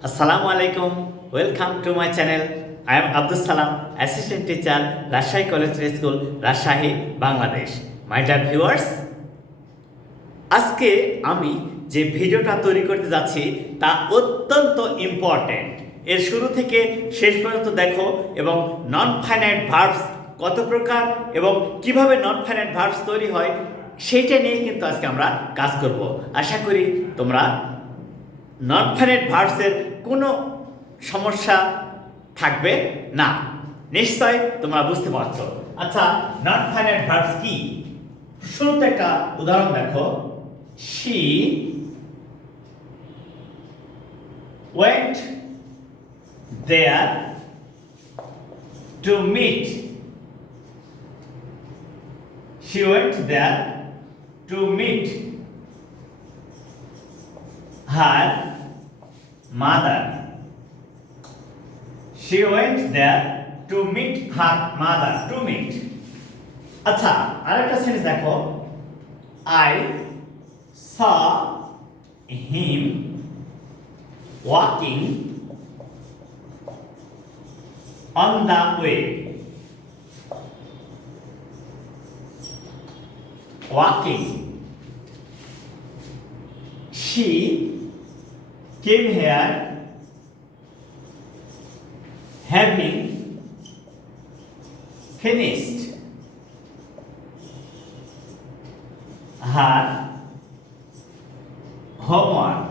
Assalamu alaikum. Welcome to my channel. I am Abdus Salam, assistant teacher, Rajshahi Collegiate School, Rajshahi, Bangladesh. My dear viewers, আজকে আমি যে ভিডিওটা তৈরি করতে যাচ্ছি তা অত্যন্ত ইম্পর্টেন্ট। এর শুরু থেকে শেষ পর্যন্ত দেখো এবং নন ফাইনাইট ভার্বস কত প্রকার এবং কিভাবে নন ফাইনাইট ভার্বস তৈরি হয় সেইটা নিয়ে কিন্তু আজকে আমরা কাজ করব। আশা করি তোমরা নন ফাইনাইট ভার্বসের কোনো সমস্যা থাকবে না, নিশ্চয় তোমরা বুঝতে পারছো। আচ্ছা, নন ফাইনাইট ভার্বস কি? শুরুতে একটা উদাহরণ দেখো। She went there to meet. She went there to meet her mother. She went there to meet her mother. To meet. আচ্ছা, আরেকটা সেন্টেন্স দেখো। I saw him walking on the way. Walking. She came here having finished her homework.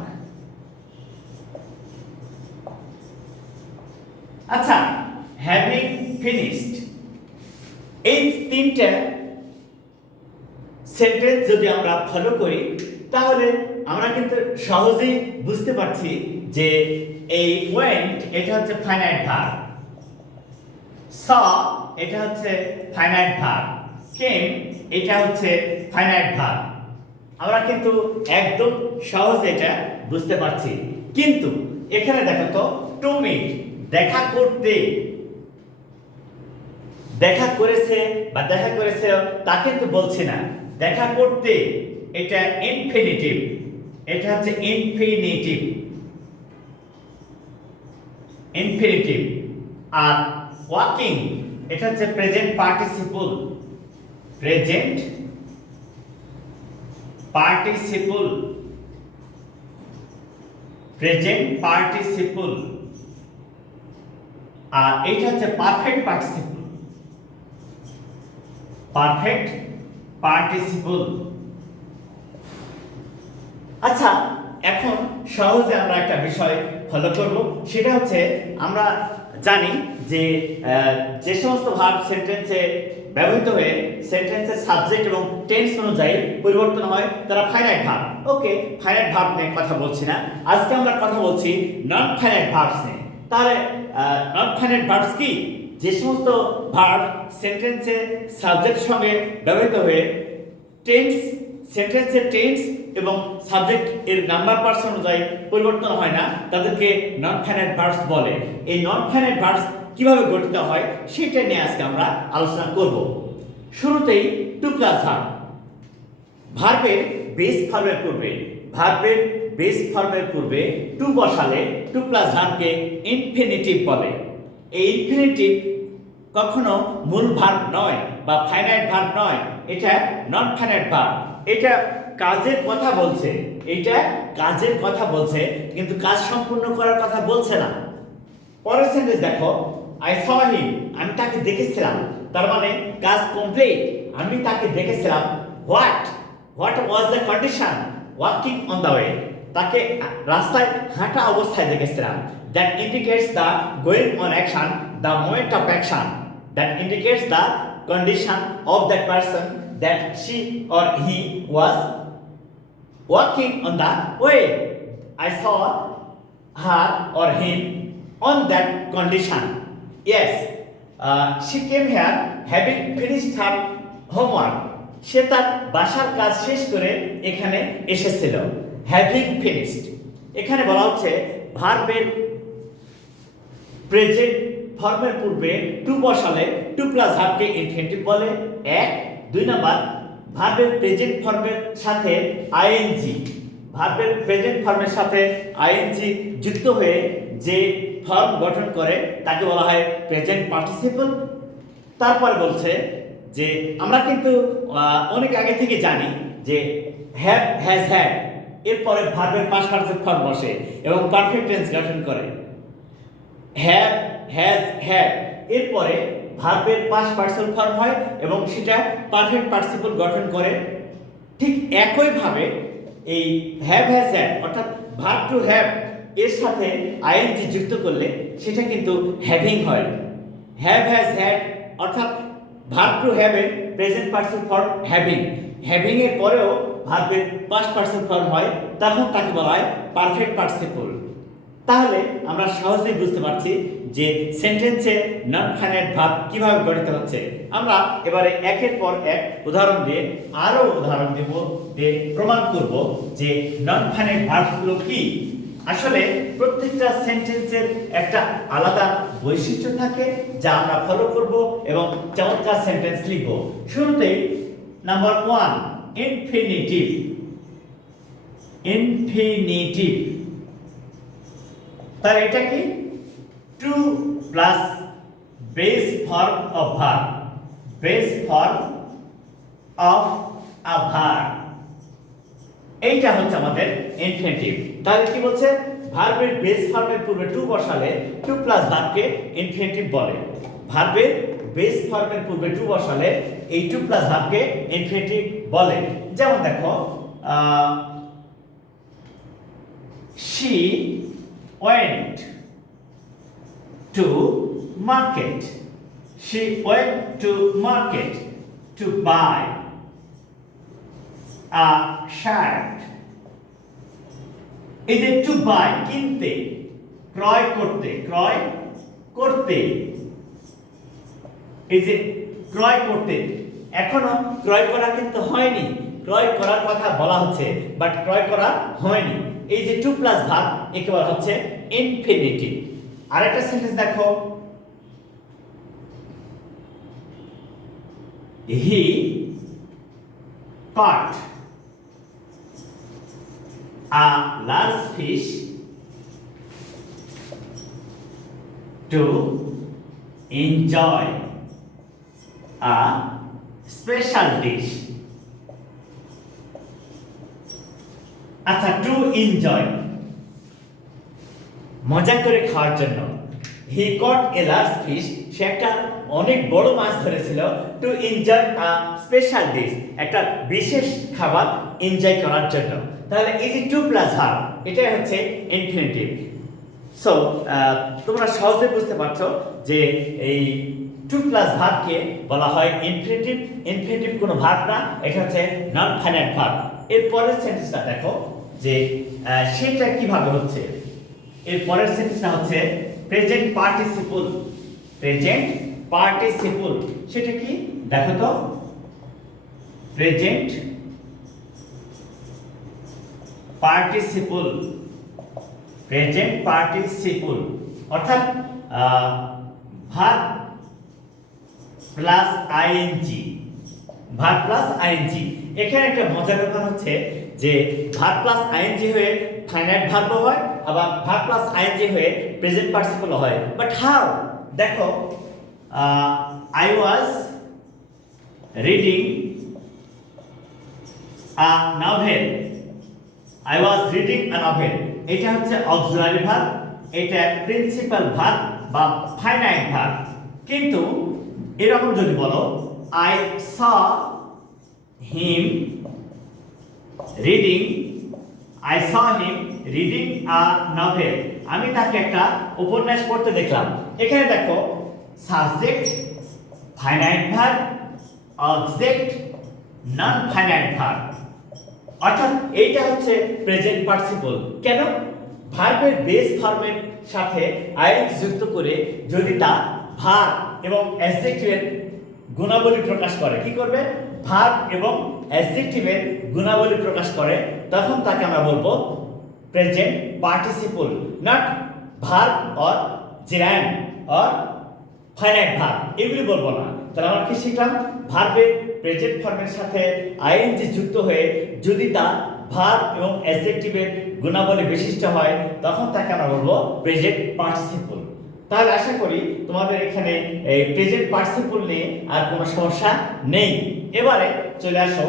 আচ্ছা, having finished এই তিনটা sentence যদি আমরা follow করি তাহলে আমরা কিন্তু সহজেই বুঝতে পারছি যে এই went এটা হচ্ছে ফাইনাইট ভার্ব, saw এটা হচ্ছে ফাইনাইট ভার্ব, came এটা হচ্ছে ফাইনাইট ভার্ব। আমরা কিন্তু একদম সহজে এটা বুঝতে পারছি। কিন্তু এখানে দেখো তো, টু মিট দেখা করতে, দেখা করেছে বা দেখা করেছে তা কিন্তু বলছি না। দেখা করতে এটা ইনফিনিটিভ, এটা হচ্ছে ইনফিনিটিভ, ইনফিনিটিভ। আর ওয়াকিং এটা হচ্ছে present participle, present participle, present participle. আর এইটা হচ্ছে পারফেক্ট পার্টিসিপল, পারফেক্ট পার্টিসিপল। আচ্ছা, এখন সহজে আমরা একটা বিষয় ফলো করব, সেটা হচ্ছে আমরা জানি যে যে সমস্ত ভার্ব সেন্টেন্সে ব্যবহৃত হয়ে সেন্টেন্সের সাবজেক্ট এবং টেন্স অনুযায়ী পরিবর্তন হয় তারা ফাইনাইট ভার্ব। ওকে, ফাইনাইট ভার্ব নিয়ে কথা বলছি না, আজকে আমরা কথা বলছি নন ফাইনাইট ভার্বস নিয়ে। তাহলে নন ফাইনাইট ভার্বস কি? যে সমস্ত ভার্ব সেন্টেন্সের সাবজেক্টের সঙ্গে ব্যবহৃত হয়ে টেন্স, সেন্টেন্সের টেন্স এবং সাবজেক্ট এর নাম্বার পার্সন অনুযায়ী পরিবর্তন হয় না, তাদেরকে নন ফাইনাইট ভার্বস বলে। এই নন ফাইনাইট ভার্বস কিভাবে গঠিত হয় সেটা নিয়ে আজকে আমরা আলোচনা করব। শুরুতেই টু প্লাস ভার্ব। ভার্বের বেস ফর্মের পূর্বে, ভার্বের বেস ফর্মের পূর্বে টু বসালে টু প্লাস ভার্বকে ইনফিনিটিভ বলে। এই ইনফিনিটিভ কখনো মূল ভার্ব নয় বা ফাইনাইট ভার্ব নয়, এটা নন ফাইনাইট ভার্ব। এটা কাজের কথা বলছে, এটা কাজের কথা বলছে, কিন্তু কাজ সম্পূর্ণ করার কথা বলছে না। পরের সেন্টেন্স দেখো, আই স হিম, আমি তাকে দেখেছিলাম, তার মানে কাজ কমপ্লিট, আমি তাকে দেখেছিলাম। What, what was the condition? Walking on the way, তাকে রাস্তায় হাঁটা অবস্থায় দেখেছিলাম। That indicates the going on action, the moment of action, that indicates the condition of that person, that she or he was walking on the way. I saw her or him on that condition. Yes, she came here having finished her homework. সে তার বাসার কাজ শেষ করে এখানে এসেছিল। Having finished এখানে বলা হচ্ছে ভার্বের প্রেজেন্ট ফর্মের পূর্বে টু বসালে টু প্লাস ভার্বকে ইনফিনিটিভ বলে। এক, দুই নাম্বার, ভার্বের প্রেজেন্ট ফর্মের সাথে আইএনজি, ভার্বের প্রেজেন্ট ফর্মের সাথে আইএনজি যুক্ত হয়ে যে ফর্ম গঠন করে তাকে বলা হয় প্রেজেন্ট পার্টিসিপল। তারপরে বলছে যে আমরা কিন্তু অনেক আগে থেকে জানি যে হ্যাভ হ্যাজ হ্যাড এরপরে ভার্বের পাস্ট পার্টিসিপল ফর্ম বসে এবং পারফেক্ট টেন্স গঠন করে। হ্যাভ হ্যাজ হ্যাড এরপরে ভার্বের পাস্ট পার্টিসিপল ফর্ম হয় এবং সেটা পারফেক্ট পার্টিসিপল গঠন করে। ঠিক একইভাবে এই হ্যাভ হ্যাজ হ্যাড অর্থাৎ ভার্ব টু হ্যাভ এর সাথে আইএনজি যুক্ত করলে সেটা কিন্তু হ্যাভিং হয়। হ্যাভ হ্যাজ হ্যাড অর্থাৎ ভার্ব টু হ্যাভ এর present participle form having. Having এর পরেও ভার্বের পাস্ট পার্টিসিপল ফর্ম হয়, তখন তাকে বলা হয় পারফেক্ট পার্টিসিপল। তাহলে আমরা সহজেই বুঝতে পারছি যে সেন্টেন্সে নন ফাইনাইট ভার্ব কিভাবে গঠিত হচ্ছে। আমরা এবারে একের পর এক উদাহরণ দিয়ে আরো উদাহরণ দেব, দিয়ে প্রমাণ করব যে নন ফাইনাইট ভার্বগুলো কি। আসলে প্রত্যেকটা সেন্টেন্সের একটা আলাদা বৈশিষ্ট্য থাকে যা আমরা ফলো করব এবং চমৎকার সেন্টেন্স লিখব। শুরুতেই নাম্বার 1 ইনফিনিটিভ। ইনফিনিটিভ তাহলে এটা কি? To plus base form of verb. Base form of a verb, এইটা হচ্ছে আমাদের ইনফিনিটিভ। তাহলে কি বলছে? ভার্বের বেস ফর্মের পূর্বে টু বসালে টু প্লাস ভার্বকে ইনফিনিটিভ বলে। ভার্বের বেস ফর্মের পূর্বে টু বসালে এই টু প্লাস ভার্বকে ইনফিনিটিভ বলে। যেমন দেখো she went to market. She went to market to buy a shirt. এই যে টু বাই কিনতে, ক্রয় করতে, ক্রয় করতে, এই যে ক্রয় করতে, এখনো ক্রয় করা কিন্তু হয়নি, ক্রয় করার কথা বলা হচ্ছে বাট ক্রয় করা হয়নি। এই যে টু প্লাস ভার্ব একে বলা হচ্ছে ইনফিনিটিভ। আরেকটা সেন্টেন্স দেখো, he caught a large fish to enjoy a special dish. আচ্ছা, টু এনজয় মজা করে খাওয়ার জন্য। হি কট এ লার্জ ফিশ, সে একটা অনেক বড় মাছ ধরেছিল। To enjoy a special dish, একটা বিশেষ খাবার এনজয় করার জন্য। তাহলে এই যে টু প্লাস ভার্ব এটাই হচ্ছে ইনফিনিটিভ। সো তোমরা সহজে বুঝতে পারছো যে এই টু প্লাস ভার্বকে বলা হয় ইনফিনিটিভ। ইনফিনিটিভ কোনো ভার্ব না, এটা হচ্ছে নন ফাইনাইট ভার্ব। এর পরের সেন্টেন্সটা দেখো যে সেটা কিভাবে হচ্ছে। এর পরের সেন্টেন্সটা হচ্ছে প্রেজেন্ট পার্টিসিপল। প্রেজেন্ট পার্টিসিপল সেটা কি দেখো তো, প্রেজেন্ট পার্টিসিপল। প্রেজেন্ট পার্টিসিপল অর্থাৎ verb plus ING. Verb plus ING. এখানে একটা মজার ব্যাপার হচ্ছে যে ভার্ব প্লাস আইএনজি হয়ে ফাইনাইট ভার্ব হয়, আবার ভার্ব প্লাস আইএনজি হয়ে প্রেজেন্ট পার্টিসিপল হয়। But how? দেখো I was reading a novel. I was reading a novel, এটা হচ্ছে অক্সিলারি ভার্ব, এটা প্রিন্সিপাল ভার্ব বা ফাইনাইট ভার্ব। কিন্তু এরকম যদি বলো I saw him reading a novel, আমি তাকে একটা উপন্যাস পড়তে দেখলাম। এখানে দেখো subject, finite verb, object, non finite verb. অর্থাৎ এইটা হচ্ছে প্রেজেন্ট পার্টিসিপল। কেন? ভার্বের বেস ফর্মের সাথে আইএনজি যুক্ত করে যদি তা ভার্ব এবং অ্যাডজেক্টিভের গুণাবলী প্রকাশ করে, কি করবে? ভার্ব এবং অ্যাডজেক্টিভের গুণাবলী প্রকাশ করে, তখন তাকে আমরা বলবো present participle, not verb or gerund or finite verb, এগুলি বলবো না। তাহলে আমরা কি শিখলাম? ভার্বের প্রেজেন্ট ফর্মের সাথে আইএনজি যুক্ত হয়ে যদি তা ভার্ব এবং অ্যাডজেক্টিভের গুণাবলী বিশিষ্ট হয় তখন তাকে আমরা বলবো প্রেজেন্ট পার্টিসিপল। তাহলে আশা করি তোমাদের এখানে এই প্রেজেন্ট পার্টিসিপল নিয়ে আর কোনো সমস্যা নেই। এবারে চলে আসো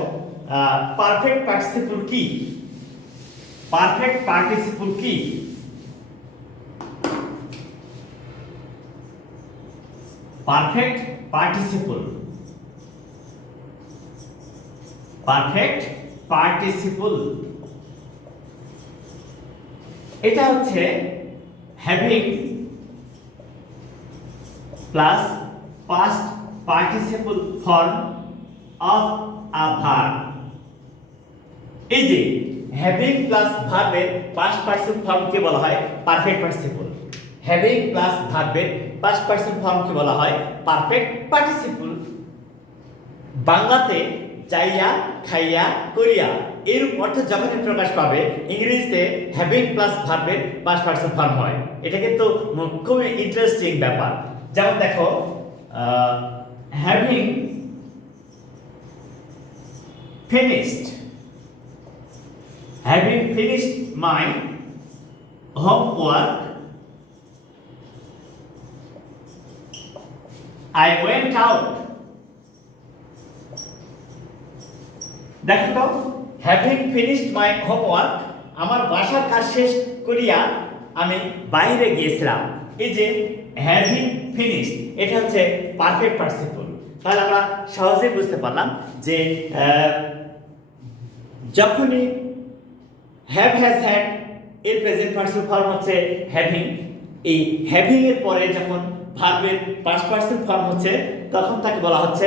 পারফেক্ট পার্টিসিপল কি। পারফেক্ট পার্টিসিপল কি? পারফেক্ট পার্টিসিপল, পারফেক্ট পার্টিসিপল এটা হচ্ছে having plus past participle form of a verb. এই যে হ্যাভিং প্লাস ভার্বের পাস্ট পার্টিসিপল ফর্মকে বলা হয় পারফেক্ট পার্টিসিপল। হ্যাভিং প্লাস ভার্বের পাস্ট পার্টিসিপল ফর্মকে বলা হয় পারফেক্ট পার্টিসিপল। বাংলাতে যাইয়া, খাইয়া, করিয়া এরূপ অর্থ যখনই প্রকাশ পাবে ইংরেজিতে হ্যাভিং প্লাস ভার্বের পাস্ট পার্টিসিপল ফর্ম হয়। এটা কিন্তু খুবই ইন্টারেস্টিং ব্যাপার। যেমন দেখো having finished, having finished my homework, I went out. দেখো তো, having finished my homework, আমার বাসার কাজ শেষ করিয়া আমি বাইরে গিয়েছিলাম। এই যে having finished এটা হচ্ছে পারফেক্ট পার্টিসিপল। তাহলে আমরা সহজেই বুঝতে পারলাম যে যখনই হ্যাভ হ্যাজ হ্যাড এর প্রেজেন্ট পার্টিসিপল ফর্ম হচ্ছে হ্যাভিং, এই হ্যাভিং এর পরে যখন ভার্বের পাস্ট পার্টিসিপল ফর্ম হচ্ছে তখন তাকে বলা হচ্ছে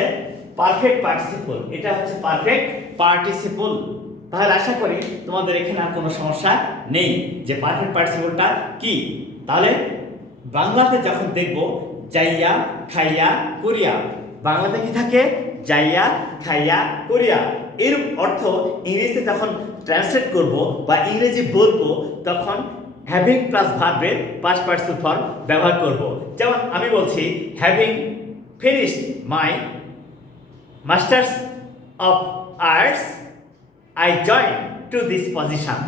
পারফেক্ট পার্টিসিপল। এটা হচ্ছে পারফেক্ট পার্টিসিপল। তাহলে আশা করি তোমাদের এখানে আর কোনো সমস্যা নেই যে পারফেক্ট পার্টিসিপলটা কি। তাহলে বাংলাতে যখন দেখব যাইয়া, খাইয়া, করিয়া, বাংলাতে কি থাকে? যাইয়া, খাইয়া, করিয়া। এর অর্থ ইংরেজিতে যখন ট্রান্সলেট করব বা ইংরেজি বলবো তখন হ্যাভিং প্লাস ভার্বের পাস্ট পার্টিসিপল ফর্ম ব্যবহার করব। যেমন আমি বলছি having finished my masters of arts I join to this position.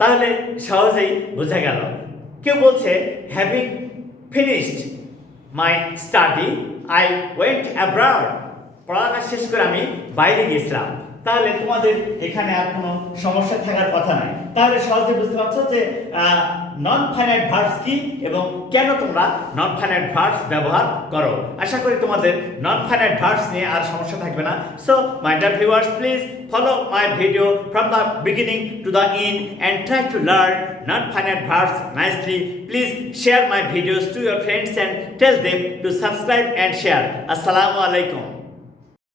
তাহলে সহজেই বোঝা গেল। কেউ বলছে having finished my study I went abroad, পড়ালেখা শেষ করে আমি বাইরে গিয়েছিলাম। তাহলে তোমাদের এখানে আর কোনো সমস্যা থাকার কথা নাই। তাহলে সহজে বুঝতে পারছো যে নন ফাইনাইট ভার্বস কি এবং কেন তোমরা নন ফাইনাইট ভার্বস ব্যবহার করো। আশা করি তোমাদের নন ফাইনাইট ভার্বস নিয়ে আর সমস্যা থাকবে না। So my dear viewers, please follow my video from the beginning to the end and try to learn non-finite verbs nicely. Please share my videos to your friends and tell them to subscribe and share. Assalamu alaikum.